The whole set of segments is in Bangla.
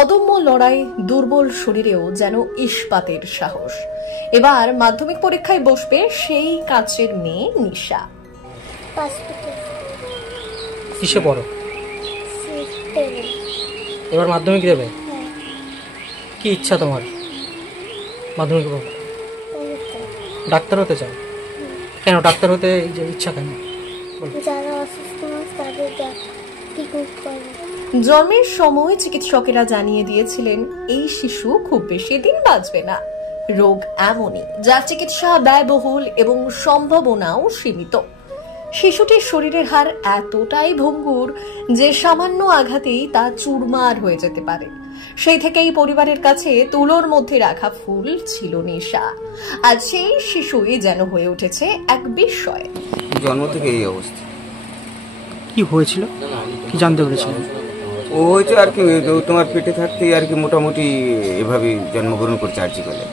অদম্য লড়াই, দুর্বল শরীরেও যেন ইস্পাতের সাহস। এবার মাধ্যমিক পরীক্ষায় বসবে সেই কাছের মেয়ে নিশা। কিসে পড়ো? এবার মাধ্যমিক দেবে? কি ইচ্ছা তোমার মাধ্যমিক পর? ডাক্তার হতে চাও? কেন ডাক্তার হতে ইচ্ছা কেন? জন্মের সময় চিকিৎসকেরা জানিয়ে দিয়েছিলেন এই শিশু খুব বেশি দিন বাঁচবে না। রোগ এমনই যার চিকিৎসা ব্যয়বহুল এবং সম্ভাবনাও সীমিত। শিশুটির শরীরের হাড় এতটাই ভঙ্গুর যে সামান্য আঘাতেই তা চুরমার হয়ে যেতে পারে। সেই থেকেই পরিবারের কাছে তুলোর মধ্যে রাখা ফুল ছিল নিশা। আজ সেই শিশুই যেন হয়ে উঠেছে এক বিস্ময়। জন্ম থেকে এই অবস্থা। কি হয়েছিল, কি জানতে পেরেছিলেন? ও হয়েছে আর কি, তোমার পেটে থাকতে আর কি মোটামুটি এভাবে জন্মগ্রহণ করছে আর্জিকলে।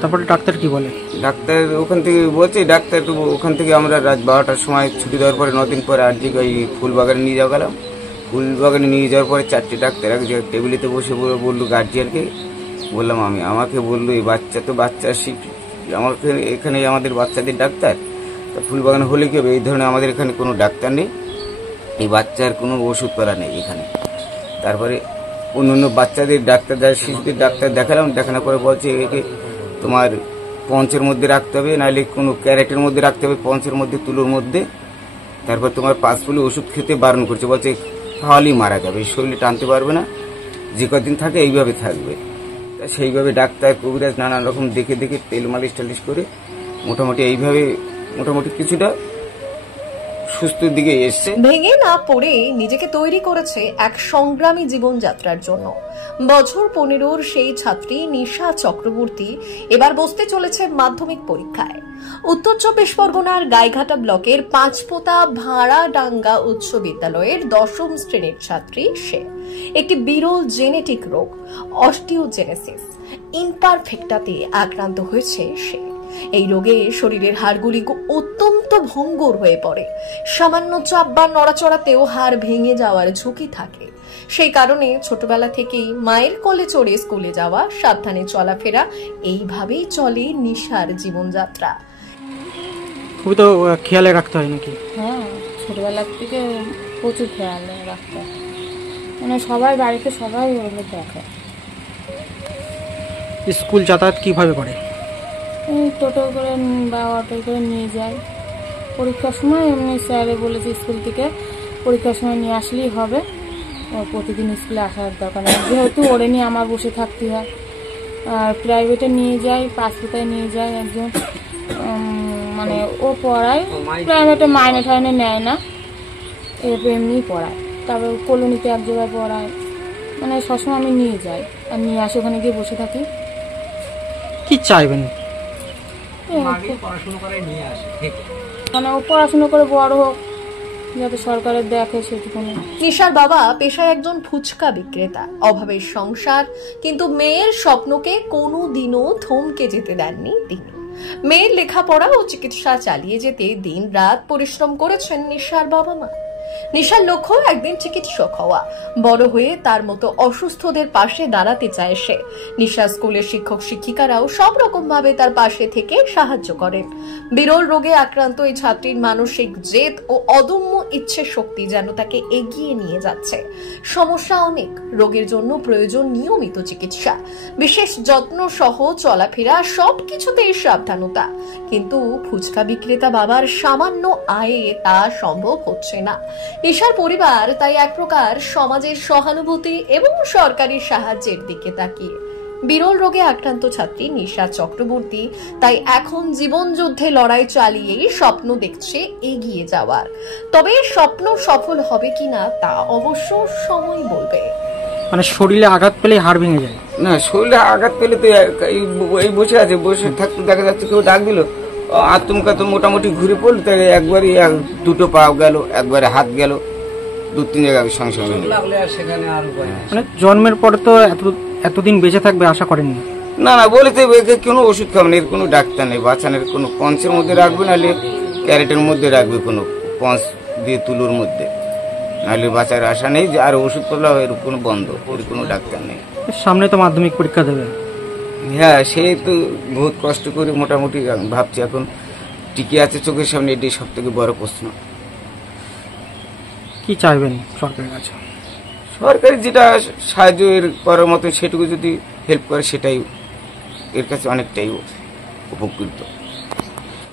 তারপরে ডাক্তার কি বলে? ডাক্তার ওখান থেকে বলছে, ডাক্তার তো ওখান থেকে আমরা রাত 12টার সময় ছুটি দেওয়ার পরে 9 দিন পরে আর্জিকাই ফুলবাগানে নিয়ে যাওয়া গেলাম। ফুলবাগানে নিয়ে যাওয়ার পরে 4টে ডাক্তার এক জায়গায় টেবিলেতে বসে বললো গার্জিয়ানকে, বললাম আমাকে বললো এই বাচ্চা শিখি আমাকে এখানে আমাদের বাচ্চাদের ডাক্তার, তা ফুলবাগানে হলে কি হবে, এই ধরনের আমাদের এখানে কোনো ডাক্তার নেই, এই বাচ্চার কোনো ওষুধ করা নেই এখানে। তারপরে অন্য বাচ্চাদের ডাক্তার শিশুদের ডাক্তার দেখানোর পরে বলছে একে তোমার পঞ্চের মধ্যে রাখতে হবে, নাহলে কোনো ক্যারেটের মধ্যে রাখতে হবে, পঞ্চের মধ্যে তুলোর মধ্যে। তারপর তোমার 5 ফুলে ওষুধ খেতে বারণ করছে, বলছে খাওয়ালেই মারা যাবে, শরীরে টানতে পারবে না, যে কদিন থাকে এইভাবে থাকবে। সেইভাবে ডাক্তার কবিরাজ নানান রকম দেখে তেল মালিশ টালিশ করে মোটামুটি কিছুটা সুস্থর দিকে এসছে। ভেঙে না পড়ে নিজেকে তৈরি করেছে এক সংগ্রামী জীবনযাত্রার জন্য। বছর 15 সেই ছাত্রী নিশা চক্রবর্তী এবার বসতে চলেছে মাধ্যমিক পরীক্ষায়। উত্তর 24 পরগনার গাইঘাটা ব্লকের পাঁচপোতা ভাড়াডাঙ্গা উচ্চ বিদ্যালয়ের 10ম শ্রেণীর ছাত্রী সে। একটি বিরল জেনেটিক রোগ অস্টিওজেনেসিস ইমপারফেক্টাতে আক্রান্ত হয়েছে সে। এই রোগে শরীরের হাড়গুলি অত্যন্ত ভঙ্গুর হয়ে পড়ে। সামান্য চাপ বা নড়াচড়াতেও হাড় ভেঙে যাওয়ার ঝুঁকি থাকে। সেই কারণে ছোটবেলা থেকেই মায়ের কোলে চড়ে স্কুলে যাওয়া, সাবধানে চলাফেরা, এইভাবেই চলে নিশার জীবনযাত্রা। খুবই তো খেয়ালে রাখতে হয় নাকি? হ্যাঁ, ছোটবেলা থেকে প্রচুর খেয়ালে রাখতে হয়, মানে সবাই বাড়িতে সবাই ওগুলো দেখে। স্কুল যাতায়াত কিভাবে করে? টোটো করে বা অটো করে নিয়ে যায়। পরীক্ষার সময় এমনি স্যারে বলেছে স্কুল থেকে পরীক্ষার সময় নিয়ে আসলেই হবে, ও প্রতিদিন স্কুলে আসার দরকার নেই, যেহেতু ওরে নিয়ে আমার বসে থাকতে হয়। আর প্রাইভেটে নিয়ে যাই, পাঁচপোতায় নিয়ে যায় একজন, মানে ও পড়ায়, প্রাইভেটে মাইনে টাইনে নেয় না, এমনি পড়ায়। তারপর কলোনিতে এক জায়গায় পড়ায়, মানে সবসময় আমি নিয়ে যাই আর নিয়ে আসি, ওখানে গিয়ে বসে থাকি। কি চাইবেন? মানে ও পড়াশোনা করে বড় হোক, যাতে সরকারের দেখে সেটুকুনি। নিশার বাবা পেশায় একজন ফুচকা বিক্রেতা। অভাবের সংসার, কিন্তু মেয়ের স্বপ্নকে কোনোদিনও থমকে যেতে দেননি তিনি। মেয়ের লেখাপড়া ও চিকিৎসা চালিয়ে যেতে দিন রাত পরিশ্রম করেছেন নিশার বাবা মা। নিশার লক্ষ্য একদিন চিকিৎসক হওয়া। বড় হয়ে তার মতো অসুস্থদের পাশে দাঁড়াতে চায় সে। নিশা স্কুলের শিক্ষক শিক্ষিকারাও সব রকম ভাবে তার পাশে থেকে সাহায্য করেন। বিরল রোগে আক্রান্ত এই ছাত্রীর মানসিক জেদ ও অদম্য ইচ্ছে শক্তি যেন তাকে এগিয়ে নিয়ে যাচ্ছে। সমস্যা অনেক, রোগের জন্য প্রয়োজন নিয়মিত চিকিৎসা, বিশেষ যত্ন সহ চলাফেরা, সবকিছুতেই সাবধানতা। কিন্তু ফুচকা বিক্রেতা বাবার সামান্য আয়ে তা সম্ভব হচ্ছে না। নিশার পরিবার তাই এক প্রকার সমাজের সহানুভূতি এবং সরকারি সাহায্যের দিকে তাকিয়ে। বিরল রোগে আক্রান্ত ছাত্রী নিশা চক্রবর্তী তাই এখন জীবন যুদ্ধে লড়াই চালিয়েই স্বপ্ন দেখছে এগিয়ে যাওয়ার। তবে স্বপ্ন সফল হবে কিনা তা অবশ্য সময় বলবে। মানে শরীরে আঘাত পেলে হাড় ভেঙে যায়? না, শরীরে আঘাত পেলে তো এই বসে থাকতে দেখা যাচ্ছে কেউ ডাক দিল, আতঙ্কা তো মোটামুটি ঘুরে পড়লো, তাই একবারই 2টো পা গেল, একবারে হাত গেল, 2-3 জায়গায় সঙ্গে সঙ্গে। মানে জন্মের পরে তো এতদিন বেঁচে থাকবে আশা করেননি? না, বলেছে কোনো ওষুধ খাবেন, এর কোনো ডাক্তার নেই, বাচ্চানের কোনো পঞ্চের মধ্যে রাখবে, নাহলে ক্যারেটের মধ্যে রাখবে, কোনো পঞ্চ দিয়ে তুলোর মধ্যে। নাহলে বাঁচার আশা নেই, যে আর ওষুধপালা এর কোনো বন্ধ, এর কোনো ডাক্তার নেই। সামনে তো মাধ্যমিক পরীক্ষা দেবে। হ্যাঁ, সে তো বহুত কষ্ট করে মোটামুটি ভাবছি এখন টিকে আছে চোখের সামনে, এটাই সব থেকে বড় প্রশ্ন। কি চাইবেন সরকারের কাছে? সরকারি যেটা সাহায্য এর করার মতো সেটুকু যদি হেল্প করে সেটাই এর কাছে অনেকটাই উপকৃত।